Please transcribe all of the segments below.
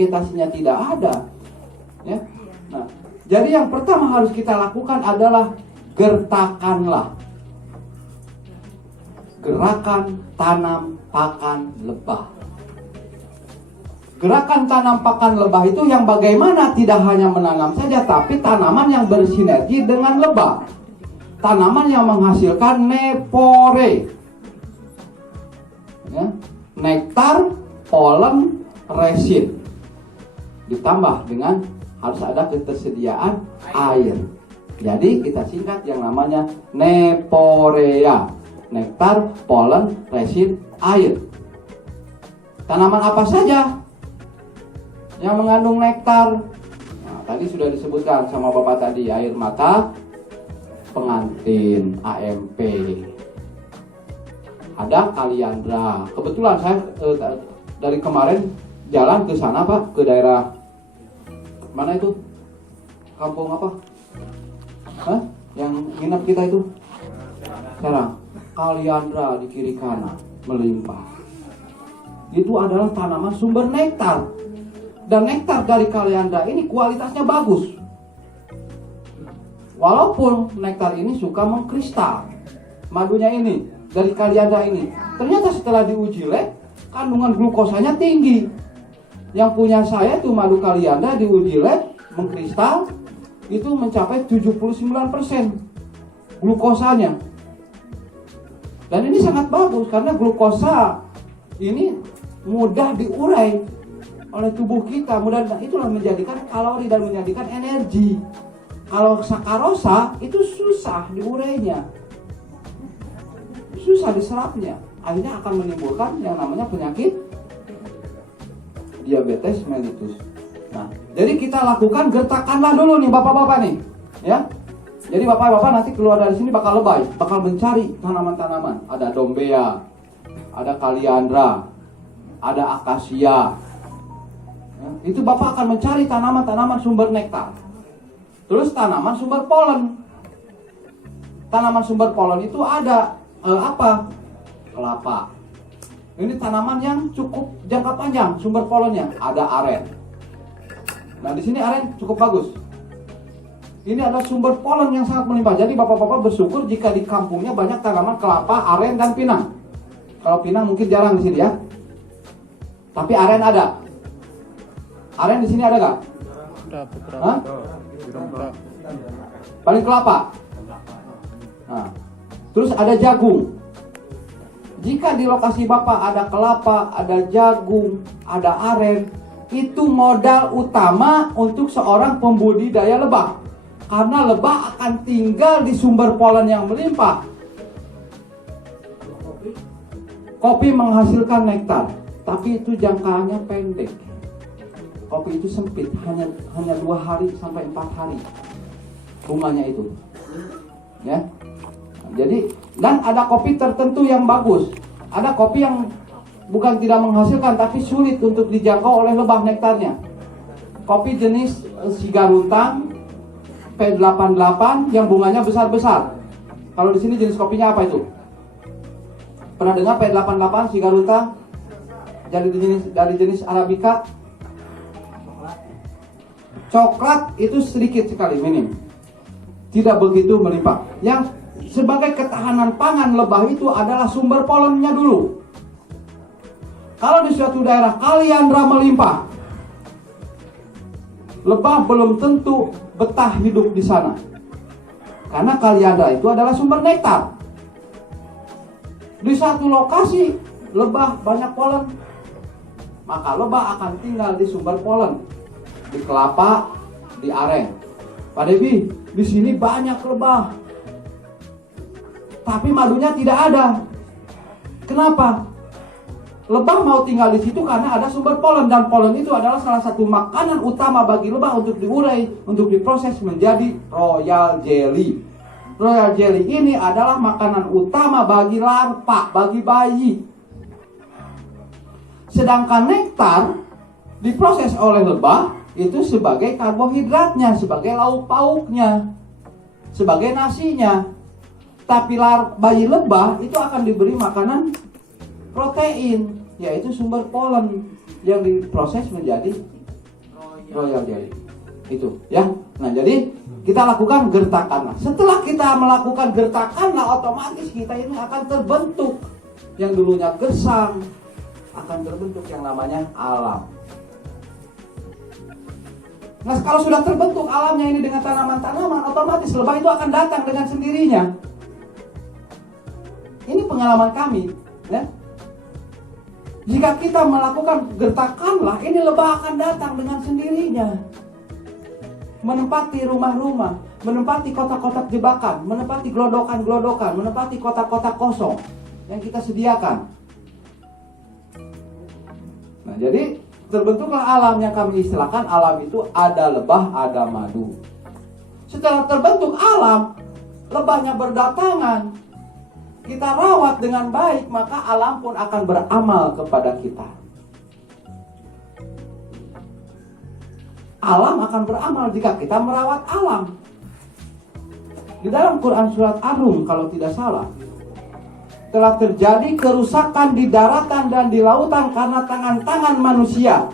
vegetasinya tidak ada. Ya. Nah, jadi yang pertama harus kita lakukan adalah gertakanlah. Gerakan tanam pakan lebah. Gerakan tanam pakan lebah itu yang bagaimana tidak hanya menanam saja, tapi tanaman yang bersinergi dengan lebah. Tanaman yang menghasilkan nepore, ya, nektar, polen, resin. Ditambah dengan harus ada ketersediaan air. Jadi kita singkat yang namanya neporea. Nektar, polen, resin, air. Tanaman apa saja yang mengandung nektar? Nah, tadi sudah disebutkan sama Bapak tadi, air mata pengantin, AMP. Ada kaliandra. Kebetulan saya dari kemarin jalan ke sana Pak, ke daerah mana itu? Kampung apa? Hah? Yang nginep kita itu? Serang. Kaliandra di kiri kanan melimpah. Itu adalah tanaman sumber nektar. Dan nektar dari kaliandra ini kualitasnya bagus. Walaupun nektar ini suka mengkristal, madunya ini dari kaliandra ini, ternyata setelah diuji lab, kandungan glukosanya tinggi. Yang punya saya tuh madu kaliandra diuji lab mengkristal itu mencapai 79% glukosanya. Dan ini sangat bagus karena glukosa ini mudah diurai oleh tubuh kita, mudah, itulah menjadikan kalori dan menjadikan energi. Kalau sakarosa itu susah diurainya, susah diserapnya, akhirnya akan menimbulkan yang namanya penyakit diabetes mellitus. Nah, jadi kita lakukan gertakanlah dulu nih bapak-bapak nih, ya. Jadi bapak-bapak nanti keluar dari sini bakal lebay, bakal mencari tanaman-tanaman. Ada dombea, ada kaliandra, ada akasia. Ya, itu bapak akan mencari tanaman-tanaman sumber nektar. Terus tanaman sumber polen. Tanaman sumber polen itu ada apa? Kelapa. Ini tanaman yang cukup jangka panjang sumber polennya. Ada aren. Nah di sini aren cukup bagus. Ini adalah sumber polen yang sangat melimpah. Jadi bapak-bapak bersyukur jika di kampungnya banyak tanaman kelapa, aren, dan pinang. Kalau pinang mungkin jarang di sini ya. Tapi aren ada. Aren di sini ada nggak? Ada beberapa. Hah? Paling kelapa. Nah, terus ada jagung. Jika di lokasi bapak ada kelapa, ada jagung, ada aren, itu modal utama untuk seorang pembudidaya lebah. Karena lebah akan tinggal di sumber polen yang melimpah. Kopi menghasilkan nektar, tapi itu jangkanya pendek. Kopi itu sempit, hanya 2 hari sampai 4 hari bunganya itu. Ya. Jadi, dan ada kopi tertentu yang bagus. Ada kopi yang bukan tidak menghasilkan, tapi sulit untuk dijangkau oleh lebah nektarnya. Kopi jenis Sigaruntang P88 yang bunganya besar-besar. Kalau di sini jenis kopinya apa itu? Pernah dengar P88 Sigaruntang? Dari jenis Arabica? Coklat itu sedikit sekali, minim. Tidak begitu melimpah. Yang sebagai ketahanan pangan lebah itu adalah sumber polennya dulu. Kalau di suatu daerah kaliandra melimpah, lebah belum tentu betah hidup di sana. Karena kaliandra itu adalah sumber nektar. Di satu lokasi lebah banyak polen, maka lebah akan tinggal di sumber polen. Di kelapa, di aren. Pak Debi, di sini banyak lebah, tapi madunya tidak ada. Kenapa? Lebah mau tinggal di situ karena ada sumber polen, dan polen itu adalah salah satu makanan utama bagi lebah untuk diurai, untuk diproses menjadi royal jelly. Royal jelly ini adalah makanan utama bagi larva, bagi bayi. Sedangkan nektar diproses oleh lebah itu sebagai karbohidratnya, sebagai lauk pauknya, sebagai nasinya. Tapi bayi lebah itu akan diberi makanan protein, yaitu sumber polen yang diproses menjadi royal jelly. Itu ya. Nah, jadi kita lakukan gertakanlah. Setelah kita melakukan gertakanlah, otomatis kita ini akan terbentuk. Yang dulunya gersang akan terbentuk yang namanya alam. Nah, kalau sudah terbentuk alamnya ini dengan tanaman-tanaman, otomatis lebah itu akan datang dengan sendirinya. Ini pengalaman kami, ya. Jika kita melakukan gertakanlah, ini lebah akan datang dengan sendirinya. Menempati rumah-rumah, menempati kotak-kotak jebakan, menempati gelodokan-gelodokan, menempati kotak-kotak kosong yang kita sediakan. Nah, jadi terbentuklah alam yang kami istilahkan alam itu ada lebah, ada madu. Setelah terbentuk alam, lebahnya berdatangan, kita rawat dengan baik, maka alam pun akan beramal kepada kita. Alam akan beramal jika kita merawat alam. Di dalam Quran surat Ar-Rum, kalau tidak salah, telah terjadi kerusakan di daratan dan di lautan karena tangan-tangan manusia.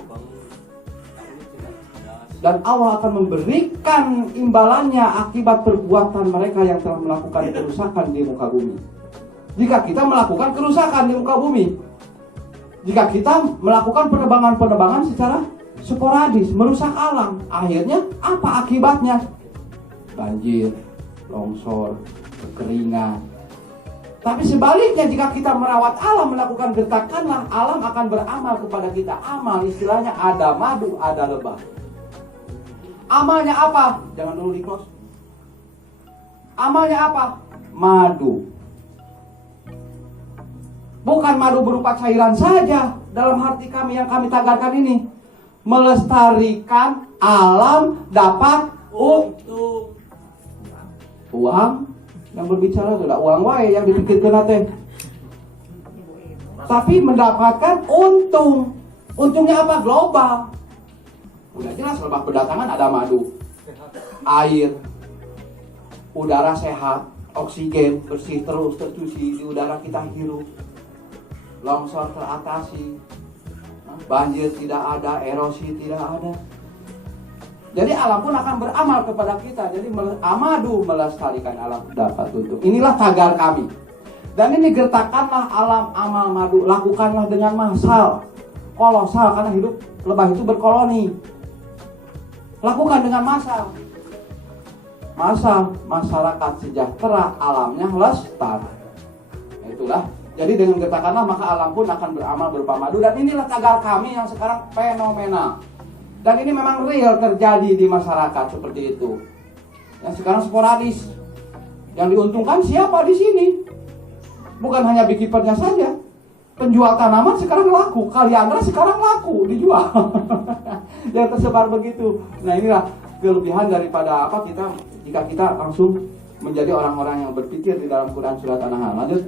Dan Allah akan memberikan imbalannya akibat perbuatan mereka yang telah melakukan kerusakan di muka bumi. Jika kita melakukan kerusakan di muka bumi, jika kita melakukan penebangan-penebangan secara sporadis, merusak alam, akhirnya apa akibatnya? Banjir, longsor, kekeringan. Tapi sebaliknya, jika kita merawat alam, melakukan gertakanlah, alam akan beramal kepada kita. Amal istilahnya ada madu, ada lebah. Amalnya apa? Jangan dulu di close. Amalnya apa? Madu. Bukan madu berupa cairan saja. Dalam hati kami yang kami tagarkan ini, melestarikan alam dapat uang. Yang berbicara sudah uang wae yang dipikirkan nate. Tapi mendapatkan untung. Untungnya apa? Global. Udah jelas lebah berdatangan ada madu, air, udara sehat, oksigen bersih terus tercuci di udara kita hirup, longsor teratasi, banjir tidak ada, erosi tidak ada. Jadi alam pun akan beramal kepada kita. Jadi amadu melestarikan alam dapat untung. Inilah tagar kami. Dan ini gertakanlah alam amal madu. Lakukanlah dengan massal, kolosal, karena hidup lebah itu berkoloni. Lakukan dengan massal. Massal, masyarakat sejahtera, alamnya lestari. Itulah. Jadi dengan gertakanlah maka alam pun akan beramal berupa madu. Dan inilah tagar kami yang sekarang fenomenal. Dan ini memang real terjadi di masyarakat seperti itu. Yang sekarang sporadis. Yang diuntungkan siapa di sini? Bukan hanya beekeepernya saja. Penjual tanaman sekarang laku, kaliandra sekarang laku, dijual. Yang tersebar begitu. Nah, inilah kelebihan daripada apa kita jika kita langsung menjadi orang-orang yang berpikir di dalam Quran surat An-Nahl. Lanjut.